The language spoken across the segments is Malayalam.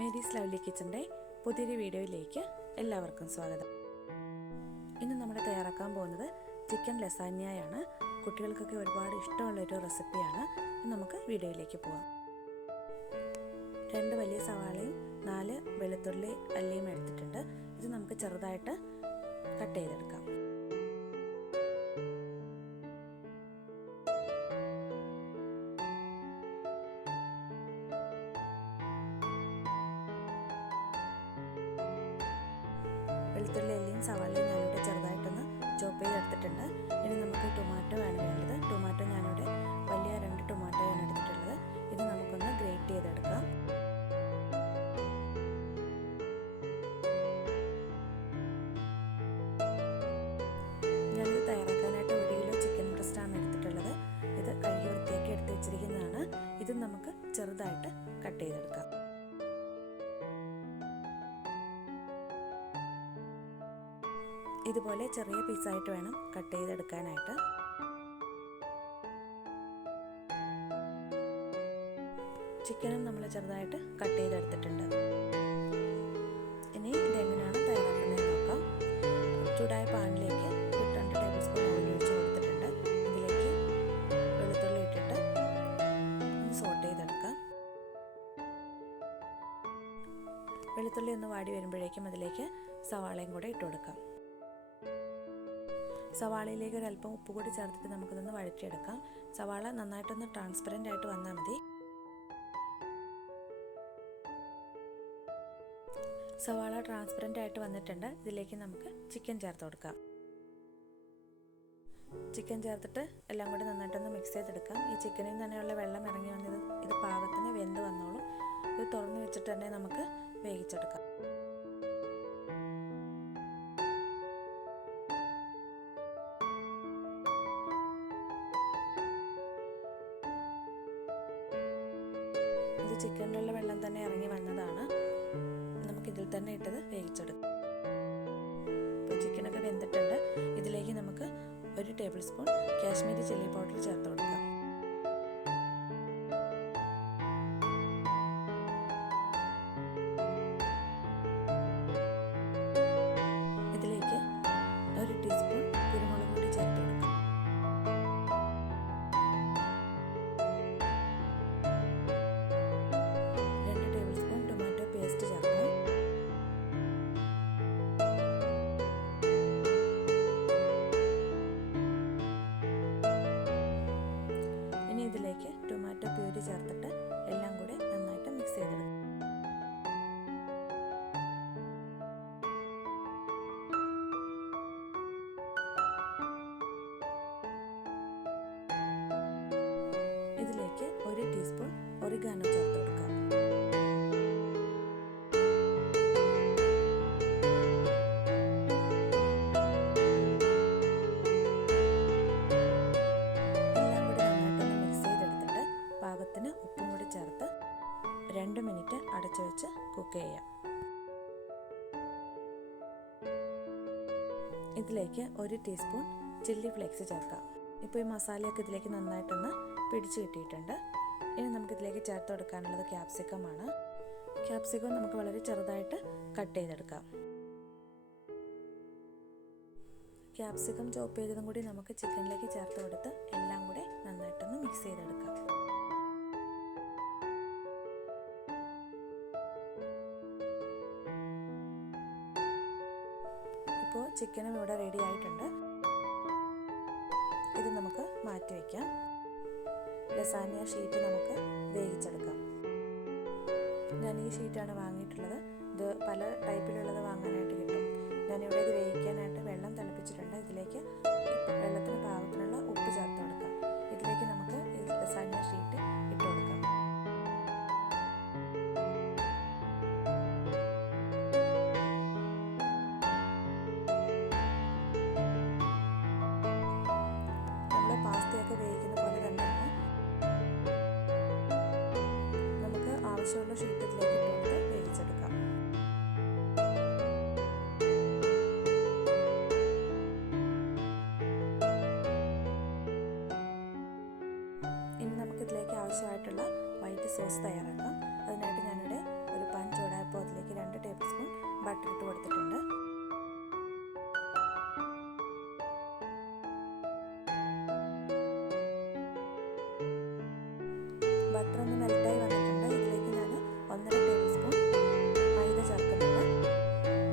മേരീസ് ലവ്ലി കിച്ചൻ്റെ പുതിയൊരു വീഡിയോയിലേക്ക് എല്ലാവർക്കും സ്വാഗതം. ഇന്ന് നമ്മൾ തയ്യാറാക്കാൻ പോകുന്നത് ചിക്കൻ ലസാന്യയാണ്. കുട്ടികൾക്കൊക്കെ ഒരുപാട് ഇഷ്ടമുള്ളൊരു റെസിപ്പിയാണ്. നമുക്ക് വീഡിയോയിലേക്ക് പോകാം. 2 വലിയ സവാളയും 4 വെളുത്തുള്ളി അല്ലിയും എടുത്തിട്ടുണ്ട്. ഇത് നമുക്ക് ചെറുതായിട്ട് കട്ട് ചെയ്തെടുക്കാം. വെളുത്തുള്ളി അല്ലിയും സവാളയും ഞാനിവിടെ ചെറുതായിട്ടൊന്ന് ചോപ്പ് ചെയ്തെടുത്തിട്ടുണ്ട്. ഇനി നമുക്ക് ടൊമാറ്റോ ആണ് വേണ്ടത്. ടൊമാറ്റോ ഞാനിവിടെ വലിയ 2 ടൊമാറ്റോയാണ് എടുത്തിട്ടുള്ളത്. ഇത് നമുക്കൊന്ന് ഗ്രേറ്റ് ചെയ്തെടുക്കാം. ഞാനിത് തയ്യാറാക്കാനായിട്ട് 1 കിലോ ചിക്കൻ ബ്രസ്റ്റാണ് എടുത്തിട്ടുള്ളത്. ഇത് കഴുകി വൃത്തിയാക്കി എടുത്ത് വെച്ചിരിക്കുന്നതാണ്. ഇത് നമുക്ക് ചെറുതായിട്ട് കട്ട് ചെയ്തെടുക്കാം. ഇതുപോലെ ചെറിയ പീസായിട്ട് വേണം കട്ട് ചെയ്തെടുക്കാനായിട്ട്. ചിക്കനും നമ്മൾ ചെറുതായിട്ട് കട്ട് ചെയ്തെടുത്തിട്ടുണ്ട്. ഇനി ഇതെങ്ങനെയാണ് തയ്യാറാക്കുന്നത് നോക്കാം. ചൂടായ പാനിലേക്ക് 2 ടേബിൾ സ്പൂൺ ഓയിൽ ഒഴിച്ച് കൊടുത്തിട്ടുണ്ട്. ഇതിലേക്ക് വെളുത്തുള്ളി ഇട്ടിട്ട് ഒന്ന് സോട്ട് ചെയ്തെടുക്കാം. വെളുത്തുള്ളി ഒന്ന് വാടി വരുമ്പോഴേക്കും അതിലേക്ക് സവാളയും കൂടെ ഇട്ട് കൊടുക്കാം. സവാളയിലേക്ക് ഒരല്പം ഉപ്പ് കൂടി ചേർത്തിട്ട് നമുക്കിതൊന്ന് വഴറ്റിയെടുക്കാം. സവാള നന്നായിട്ടൊന്ന് ട്രാൻസ്പെറൻ്റ് ആയിട്ട് വന്നാൽ മതി. സവാള ട്രാൻസ്പെറൻ്റ് ആയിട്ട് വന്നിട്ടുണ്ട്. ഇതിലേക്ക് നമുക്ക് ചിക്കൻ ചേർത്ത് കൊടുക്കാം. ചിക്കൻ ചേർത്തിട്ട് എല്ലാം കൂടി നന്നായിട്ടൊന്ന് മിക്സ് ചെയ്തെടുക്കാം. ഈ ചിക്കനിൽ തന്നെയുള്ള വെള്ളം ഇറങ്ങി വന്നത് ഇത് പാകത്തിന് വെന്ത് വന്നോളും. ഇത് തുറന്ന് വെച്ചിട്ട് തന്നെ നമുക്ക് വേവിച്ചെടുക്കാം. ഇത് ചിക്കനിലുള്ള വെള്ളം തന്നെ ഇറങ്ങി വന്നതാണ്. നമുക്കിതിൽ തന്നെ ഇട്ടത് വേവിച്ചെടുക്കാം. ഇപ്പോൾ ചിക്കനൊക്കെ വെന്തിട്ടുണ്ട്. ഇതിലേക്ക് നമുക്ക് 1 table spoon Kashmiri chilli powder ചേർത്ത് കൊടുക്കാം. ഇതിലേക്ക് 1 ടീസ്പൂൺ കുരുമുളക് പൊടി ചേർത്ത് കൊടുക്കാം. ഇതിലേക്ക് ടൊമാറ്റോ പ്യൂരി ചേർത്തിട്ട് എല്ലാം കൂടെ നന്നായിട്ട് മിക്സ് ചെയ്തെടുക്കും. ഇതിലേക്ക് 1 ടീസ്പൂൺ ഒറിഗാനോ ചേർത്ത് കൊടുക്കാം. പാകത്തിന് ഉപ്പും കൂടി ചേർത്ത് 2 മിനിറ്റ് അടച്ചു വെച്ച് കുക്ക് ചെയ്യാം. ഇതിലേക്ക് 1 ടീസ്പൂൺ ചില്ലി ഫ്ലേക്സ് ചേർക്കാം. ഇപ്പോൾ ഈ മസാലയൊക്കെ ഇതിലേക്ക് നന്നായിട്ടൊന്ന് പിടിച്ചു കിട്ടിയിട്ടുണ്ട്. ഇനി നമുക്കിതിലേക്ക് ചേർത്ത് കൊടുക്കാനുള്ളത് ക്യാപ്സിക്കം ആണ്. ക്യാപ്സിക്കം നമുക്ക് വളരെ ചെറുതായിട്ട് കട്ട് ചെയ്തെടുക്കാം. ക്യാപ്സിക്കം ചോപ്പ് ചെയ്തതും കൂടി നമുക്ക് ചിക്കനിലേക്ക് ചേർത്ത് കൊടുത്ത് എല്ലാം കൂടെ നന്നായിട്ടൊന്ന് മിക്സ് ചെയ്തെടുക്കാം. ഇപ്പോൾ ചിക്കനും ഇവിടെ റെഡി ആയിട്ടുണ്ട്. ഇത് നമുക്ക് മാറ്റി വയ്ക്കാം. ലസാന്യ ഷീറ്റ് നമുക്ക് വേവിച്ചെടുക്കാം. ഞാൻ ഈ ഷീറ്റാണ് വാങ്ങിയിട്ടുള്ളത്. ഇത് പല ടൈപ്പിലുള്ളത് വാങ്ങാനായിട്ട് കിട്ടും. ഞാനിവിടെ ഇത് വേവിക്കാനായിട്ട് വെള്ളം തിളപ്പിച്ചിട്ടുണ്ട്. ഇതിലേക്ക് വെള്ളത്തിന് പാകത്തിനുള്ള ഉപ്പ് ചേർത്ത് കൊടുക്കാം. ഇതിലേക്ക് നമുക്ക് ഈ ലസാന്യ ഷീറ്റ് ഇട്ട് കൊടുക്കാം. പാസ്തയൊക്കെ വേവിക്കുന്ന പോലെ തന്നെയാണ്. നമുക്ക് ആവശ്യമുള്ള ഷീറ്റ് ഇതിലേക്ക് ഇട്ടുകൊണ്ട് വേവിച്ചെടുക്കാം. ഇനി നമുക്കിതിലേക്ക് ആവശ്യമായിട്ടുള്ള വൈറ്റ് സോസ് തയ്യാറാക്കാം. അതിനായിട്ട് ഞാനിവിടെ ഒരു പാൻ ചൂടാൻ അപ്പോൾ അതിലേക്ക് 2 ടേബിൾ സ്പൂൺ ബട്ടർ ഇട്ട് കൊടുത്തിട്ടുണ്ട്. ബട്ടർ ഒന്ന് മെൽറ്റായി വന്നിട്ടുണ്ട്. ഇതിലേക്ക് ഞാൻ 1.5 ടേബിൾ സ്പൂൺ മൈദ ചേർക്കുന്നുണ്ട്.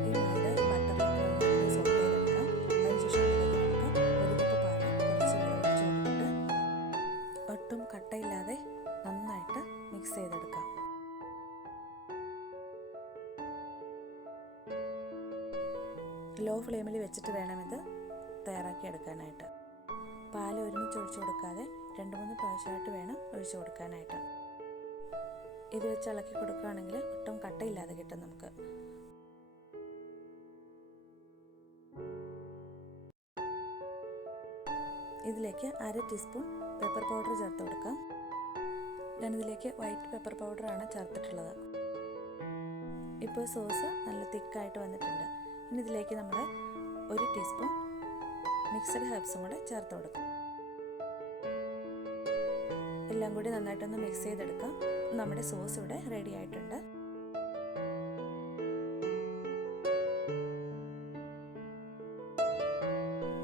ഈ മൈദ ബട്ടറിൽ സോട്ട് ചെയ്തെടുക്കാം. അതിനുശേഷം ഇതിലേക്ക് നമുക്ക് 1 കപ്പ് പാല് കുറച്ച് ഒഴിച്ച് കൊടുത്തിട്ട് ഒട്ടും കട്ടയില്ലാതെ നന്നായിട്ട് മിക്സ് ചെയ്തെടുക്കാം. ലോ ഫ്ലെയിമിൽ വെച്ചിട്ട് വേണം ഇത് തയ്യാറാക്കി എടുക്കാനായിട്ട്. പാല് ഒരുമിച്ച് ഒഴിച്ചു കൊടുക്കാതെ 2-3 പ്രാവശ്യമായിട്ട് വേണം ഒഴിച്ചു കൊടുക്കാനായിട്ട്. ഇത് വെച്ച് ഇളക്കി കൊടുക്കുകയാണെങ്കിൽ ഒട്ടും കട്ടയില്ലാതെ കിട്ടും നമുക്ക്. ഇതിലേക്ക് 1/2 ടീസ്പൂൺ പെപ്പർ പൗഡർ ചേർത്ത് കൊടുക്കാം. ഞാനിതിലേക്ക് വൈറ്റ് പെപ്പർ പൗഡറാണ് ചേർത്തിട്ടുള്ളത്. ഇപ്പോൾ സോസ് നല്ല തിക്കായിട്ട് വന്നിട്ടുണ്ട്. ഇനി ഇതിലേക്ക് നമ്മൾ 1 ടീസ്പൂൺ മിക്സഡ് ഹെർബ്സും കൂടെ ചേർത്ത് കൊടുക്കാം. എല്ലാം കൂടി നന്നായിട്ടൊന്ന് മിക്സ് ചെയ്തെടുക്കാം. നമ്മുടെ സോസ് ഇവിടെ റെഡി ആയിട്ടുണ്ട്.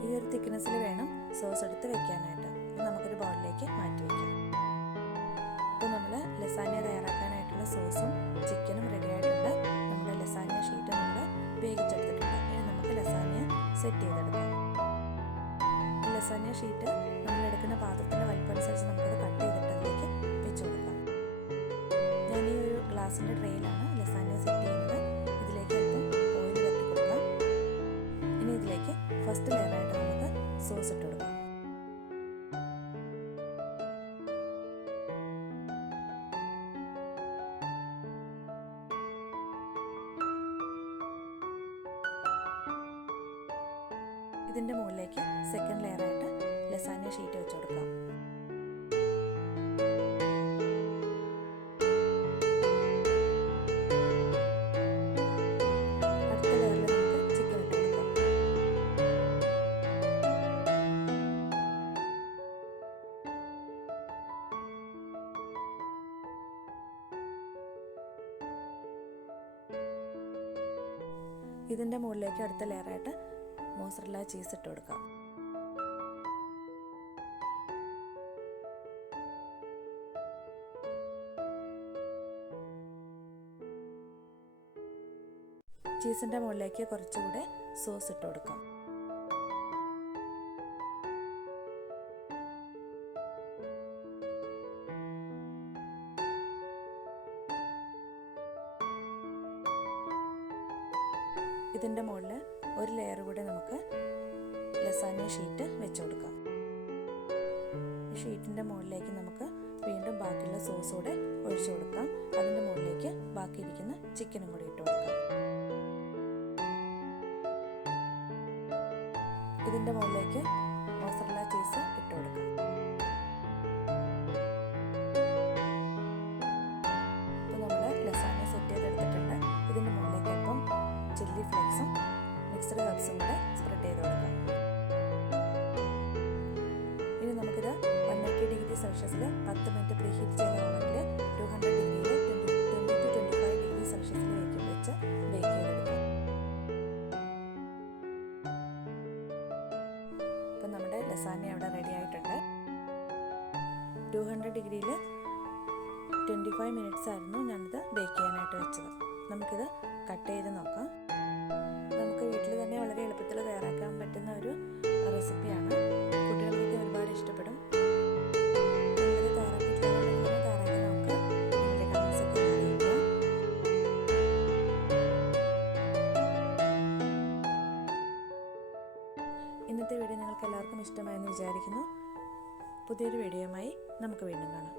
ഈ ഒരു തിക്നെസ്സിൽ വേണം സോസ് എടുത്ത് വെക്കാനായിട്ട്. നമുക്കൊരു ബൗളിലേക്ക് മാറ്റി വയ്ക്കാം. ഇപ്പോൾ നമ്മൾ ലസാന്യ തയ്യാറാക്കാനായിട്ടുള്ള സോസും ചിക്കനും റെഡി ആയിട്ടുണ്ട്. നമ്മുടെ ലസാന്യ ഷീറ്റ് നമ്മൾ വേവിച്ചെടുത്തിട്ടുണ്ട്. ഇനി നമുക്ക് ലസാന്യ സെറ്റ് ചെയ്തെടുക്കാം. ലസാന്യ ഷീറ്റ് നമ്മൾ എടുക്കുന്ന പാത്രത്തിൻ്റെ വലിപ്പമനുസരിച്ച് നമുക്കത് കട്ട് ചെയ്തിട്ട് അതിലേക്ക് വെച്ച് കൊടുക്കാം. ഞാൻ ഈ ഒരു ഗ്ലാസിൻ്റെ ട്രേയിലാണ് ലസാന്യ സെറ്റ് ചെയ്യുന്നത്. ഇതിലേക്ക് അല്പം ഓയിൽ തട്ടി കൊടുക്കാം. ഇനി ഇതിലേക്ക് ഫസ്റ്റ് ലെയറായിട്ട് നമുക്ക് സോസ് ഇട്ട് കൊടുക്കാം. ഇതിൻ്റെ മുകളിലേക്ക് സെക്കൻഡ് ലെയറായിട്ട് ലസാന്യ ഷീറ്റ് വെച്ച് കൊടുക്കാം. അടുത്ത ലെയറിൽ നമുക്ക് ചിക്കൻ ഇട്ട് കൊടുക്കാം. ഇതിൻ്റെ മുകളിലേക്ക് അടുത്ത ലെയറായിട്ട് മൊസറല്ല ചീസ് ഇട്ട് കൊടുക്കാം. ചീസിൻ്റെ മുകളിലേക്ക് കുറച്ചുകൂടെ സോസ് ഇട്ട് കൊടുക്കാം. ഇതിൻ്റെ മുകളിൽ ഒരു ലെയർ കൂടെ നമുക്ക് ലസാന്യ ഷീറ്റ് വെച്ച് കൊടുക്കാം. ഈ ഷീറ്റിൻ്റെ മുകളിലേക്ക് നമുക്ക് വീണ്ടും ബാക്കിയുള്ള സോസ് കൂടെ ഒഴിച്ചു കൊടുക്കാം. അതിൻ്റെ മുകളിലേക്ക് ബാക്കിയിരിക്കുന്ന ചിക്കനും കൂടി ഇട്ട് കൊടുക്കാം. ഇതിൻ്റെ മുകളിലേക്ക് മൊസറല്ല ചീസ് ഇട്ട് കൊടുക്കാം. ഇപ്പോൾ നമ്മൾ ലസാന്യ സെറ്റ് ചെയ്തെടുത്തിട്ടുണ്ട്. ഇതിൻ്റെ മുകളിലേക്ക് അല്പം ചില്ലി ഫ്ലേക്സും മിക്സ്ഡ് ഹെർബ്സും കൂടെ സ്പ്രെഡ് ചെയ്ത് കൊടുക്കാം. ഇനി നമുക്കിത് 180 ഡിഗ്രി സെൽഷ്യസിൽ 10 മിനിറ്റ് പ്രീ ഹീറ്റ് ചെയ്ത ഓവനിൽ 200 ഡിഗ്രിയിൽ 20 to 25 ഡിഗ്രി സെൽഷ്യസിൽ വെച്ച് ബേക്ക് ചെയ്തെടുക്കാം. ഇപ്പം നമ്മുടെ ലസാന്യ അവിടെ റെഡി ആയിട്ടുണ്ട്. 200 ഡിഗ്രിയിൽ 25 മിനിറ്റ്സ് ആയിരുന്നു ഞാനിത് ബേക്ക് ചെയ്യാനായിട്ട് വെച്ചത്. നമുക്കിത് കട്ട് ചെയ്ത് നോക്കാം. നമുക്ക് വീട്ടിൽ തന്നെ വളരെ എളുപ്പത്തിൽ തയ്യാറാക്കാൻ പറ്റുന്ന ഒരു റെസിപ്പിയാണ്. കുട്ടികൾക്കൊക്കെ ഒരുപാട് ഇഷ്ടപ്പെടും. നിങ്ങളിത് തയ്യാറാക്കിയിട്ടുണ്ടെങ്കിൽ തയ്യാറാക്കി നോക്കുക. നിങ്ങളുടെ കമൻസ് ഒക്കെ അറിയിക്കുക. ഇന്നത്തെ വീഡിയോ നിങ്ങൾക്ക് എല്ലാവർക്കും ഇഷ്ടമായെന്ന് വിചാരിക്കുന്നു. പുതിയൊരു വീഡിയോയുമായി നമുക്ക് വീണ്ടും കാണാം.